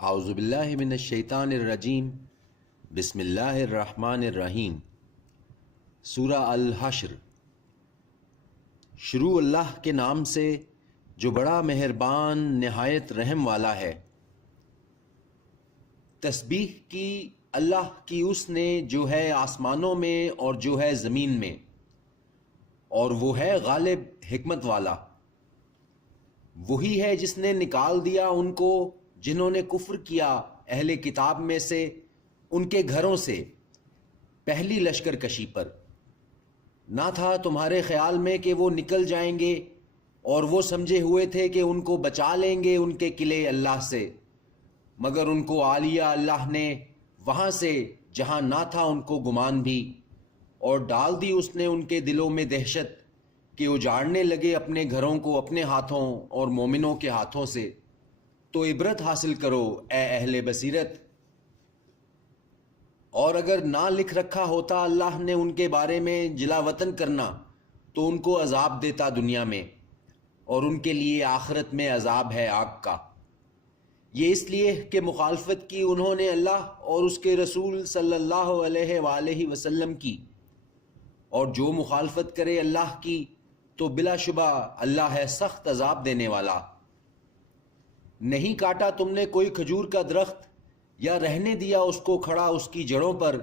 اعوذ باللہ من الشیطان الرجیم بسم اللہ الرحمن الرحیم۔ سورہ الحشر۔ شروع اللہ کے نام سے جو بڑا مہربان نہایت رحم والا ہے۔ تسبیح کی اللہ کی اس نے جو ہے آسمانوں میں اور جو ہے زمین میں، اور وہ ہے غالب حکمت والا۔ وہی ہے جس نے نکال دیا ان کو جنہوں نے کفر کیا اہل کتاب میں سے ان کے گھروں سے پہلی لشکر کشی پر۔ نہ تھا تمہارے خیال میں کہ وہ نکل جائیں گے، اور وہ سمجھے ہوئے تھے کہ ان کو بچا لیں گے ان کے قلعے اللہ سے، مگر ان کو آ لیا اللہ نے وہاں سے جہاں نہ تھا ان کو گمان بھی، اور ڈال دی اس نے ان کے دلوں میں دہشت کہ اجاڑنے لگے اپنے گھروں کو اپنے ہاتھوں اور مومنوں کے ہاتھوں سے۔ تو عبرت حاصل کرو اے اہل بصیرت۔ اور اگر نہ لکھ رکھا ہوتا اللہ نے ان کے بارے میں جلا وطن کرنا تو ان کو عذاب دیتا دنیا میں، اور ان کے لیے آخرت میں عذاب ہے آگ کا۔ یہ اس لیے کہ مخالفت کی انہوں نے اللہ اور اس کے رسول صلی اللہ علیہ وآلہ وسلم کی، اور جو مخالفت کرے اللہ کی تو بلا شبہ اللہ ہے سخت عذاب دینے والا۔ نہیں کاٹا تم نے کوئی کھجور کا درخت یا رہنے دیا اس کو کھڑا اس کی جڑوں پر،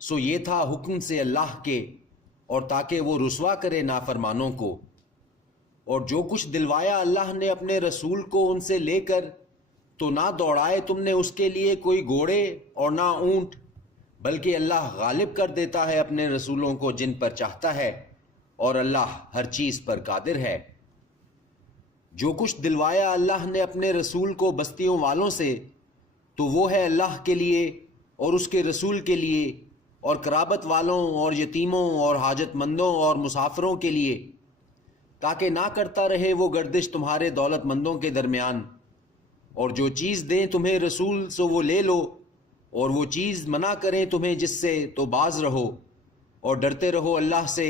سو یہ تھا حکم سے اللہ کے، اور تاکہ وہ رسوا کرے نافرمانوں کو۔ اور جو کچھ دلوایا اللہ نے اپنے رسول کو ان سے لے کر، تو نہ دوڑائے تم نے اس کے لیے کوئی گھوڑے اور نہ اونٹ، بلکہ اللہ غالب کر دیتا ہے اپنے رسولوں کو جن پر چاہتا ہے، اور اللہ ہر چیز پر قادر ہے۔ جو کچھ دلوایا اللہ نے اپنے رسول کو بستیوں والوں سے، تو وہ ہے اللہ کے لیے اور اس کے رسول کے لیے، اور قرابت والوں اور یتیموں اور حاجت مندوں اور مسافروں کے لیے، تاکہ نہ کرتا رہے وہ گردش تمہارے دولت مندوں کے درمیان۔ اور جو چیز دیں تمہیں رسول سو وہ لے لو، اور وہ چیز منع کریں تمہیں جس سے تو باز رہو، اور ڈرتے رہو اللہ سے،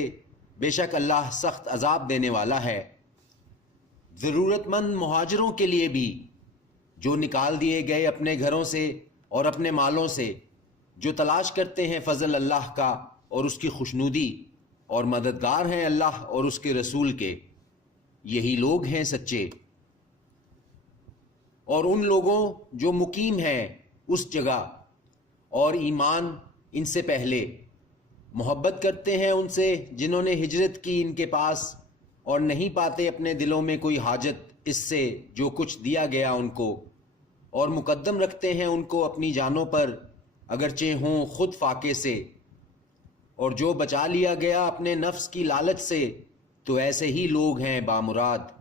بے شک اللہ سخت عذاب دینے والا ہے۔ ضرورت مند مہاجروں کے لیے بھی جو نکال دیے گئے اپنے گھروں سے اور اپنے مالوں سے، جو تلاش کرتے ہیں فضل اللہ کا اور اس کی خوشنودی، اور مددگار ہیں اللہ اور اس کے رسول کے، یہی لوگ ہیں سچے۔ اور ان لوگوں جو مقیم ہیں اس جگہ اور ایمان ان سے پہلے، محبت کرتے ہیں ان سے جنہوں نے ہجرت کی ان کے پاس، اور نہیں پاتے اپنے دلوں میں کوئی حاجت اس سے جو کچھ دیا گیا ان کو، اور مقدم رکھتے ہیں ان کو اپنی جانوں پر اگرچہ ہوں خود فاقے سے۔ اور جو بچا لیا گیا اپنے نفس کی لالچ سے تو ایسے ہی لوگ ہیں بامراد۔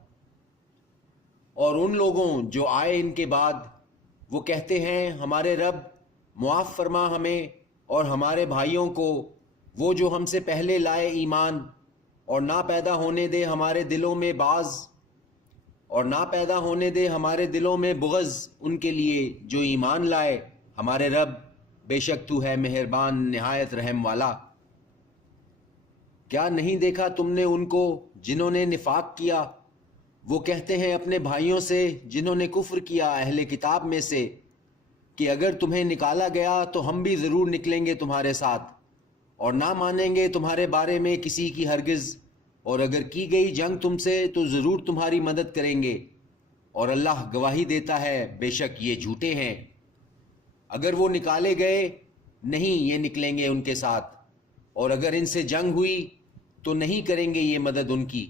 اور ان لوگوں جو آئے ان کے بعد، وہ کہتے ہیں ہمارے رب معاف فرما ہمیں اور ہمارے بھائیوں کو، وہ جو ہم سے پہلے لائے ایمان، اور نہ پیدا ہونے دے ہمارے دلوں میں بغض ان کے لیے جو ایمان لائے، ہمارے رب بے شک تو ہے مہربان نہایت رحم والا۔ کیا نہیں دیکھا تم نے ان کو جنہوں نے نفاق کیا؟ وہ کہتے ہیں اپنے بھائیوں سے جنہوں نے کفر کیا اہل کتاب میں سے کہ اگر تمہیں نکالا گیا تو ہم بھی ضرور نکلیں گے تمہارے ساتھ، اور نہ مانیں گے تمہارے بارے میں کسی کی ہرگز، اور اگر کی گئی جنگ تم سے تو ضرور تمہاری مدد کریں گے، اور اللہ گواہی دیتا ہے بے شک یہ جھوٹے ہیں۔ اگر وہ نکالے گئے نہیں یہ نکلیں گے ان کے ساتھ، اور اگر ان سے جنگ ہوئی تو نہیں کریں گے یہ مدد ان کی،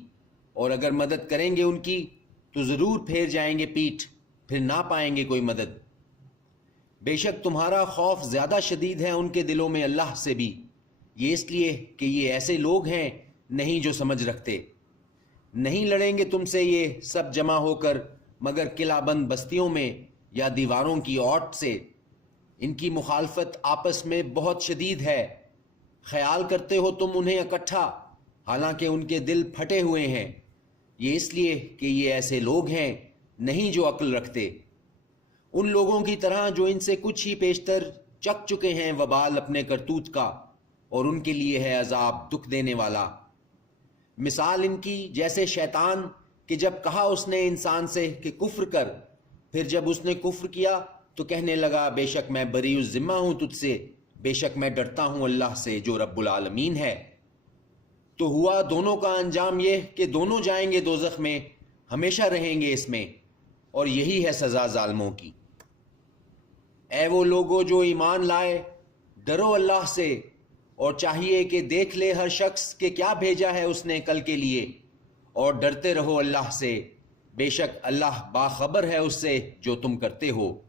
اور اگر مدد کریں گے ان کی تو ضرور پھیر جائیں گے پیٹھ، پھر نہ پائیں گے کوئی مدد۔ بے شک تمہارا خوف زیادہ شدید ہے ان کے دلوں میں اللہ سے بھی، یہ اس لیے کہ یہ ایسے لوگ ہیں نہیں جو سمجھ رکھتے۔ نہیں لڑیں گے تم سے یہ سب جمع ہو کر مگر قلعہ بند بستیوں میں یا دیواروں کی اوٹ سے۔ ان کی مخالفت آپس میں بہت شدید ہے، خیال کرتے ہو تم انہیں اکٹھا، حالانکہ ان کے دل پھٹے ہوئے ہیں، یہ اس لیے کہ یہ ایسے لوگ ہیں نہیں جو عقل رکھتے۔ ان لوگوں کی طرح جو ان سے کچھ ہی پیشتر چک چکے ہیں وبال اپنے کرتوت کا، اور ان کے لیے ہے عذاب دکھ دینے والا۔ مثال ان کی جیسے شیطان کہ جب کہا اس نے انسان سے کہ کفر کر، پھر جب اس نے کفر کیا تو کہنے لگا بے شک میں بری الذمہ ہوں تجھ سے، بے شک میں ڈرتا ہوں اللہ سے جو رب العالمین ہے۔ تو ہوا دونوں کا انجام یہ کہ دونوں جائیں گے دوزخ میں، ہمیشہ رہیں گے اس میں، اور یہی ہے سزا ظالموں کی۔ اے وہ لوگوں جو ایمان لائے، ڈرو اللہ سے، اور چاہیے کہ دیکھ لے ہر شخص کہ کیا بھیجا ہے اس نے کل کے لیے، اور ڈرتے رہو اللہ سے، بے شک اللہ باخبر ہے اس سے جو تم کرتے ہو۔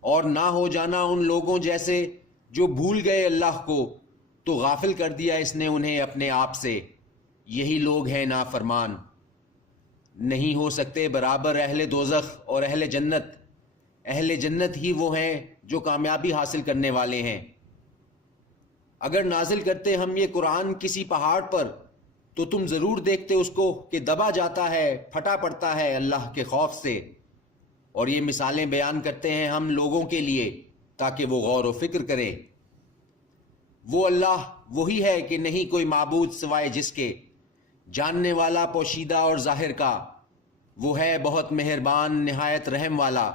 اور نہ ہو جانا ان لوگوں جیسے جو بھول گئے اللہ کو تو غافل کر دیا اس نے انہیں اپنے آپ سے، یہی لوگ ہیں نافرمان۔ نہیں ہو سکتے برابر اہل دوزخ اور اہل جنت، اہل جنت ہی وہ ہیں جو کامیابی حاصل کرنے والے ہیں۔ اگر نازل کرتے ہم یہ قرآن کسی پہاڑ پر تو تم ضرور دیکھتے اس کو کہ دبا جاتا ہے، پھٹا پڑتا ہے اللہ کے خوف سے۔ اور یہ مثالیں بیان کرتے ہیں ہم لوگوں کے لیے تاکہ وہ غور و فکر کریں۔ وہ اللہ وہی ہے کہ نہیں کوئی معبود سوائے جس کے، جاننے والا پوشیدہ اور ظاہر کا، وہ ہے بہت مہربان نہایت رحم والا۔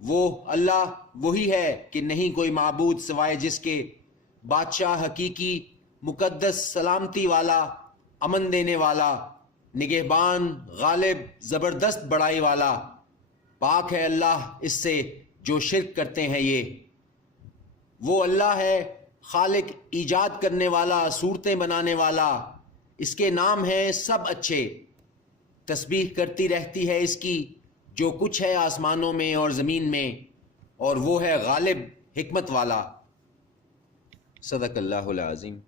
وہ اللہ وہی ہے کہ نہیں کوئی معبود سوائے جس کے، بادشاہ حقیقی، مقدس، سلامتی والا، امن دینے والا، نگہبان، غالب، زبردست بڑائی والا۔ پاک ہے اللہ اس سے جو شرک کرتے ہیں یہ۔ وہ اللہ ہے خالق، ایجاد کرنے والا، صورتیں بنانے والا، اس کے نام ہیں سب اچھے۔ تسبیح کرتی رہتی ہے اس کی جو کچھ ہے آسمانوں میں اور زمین میں، اور وہ ہے غالب، حکمت والا۔ صدق اللہ العظیم۔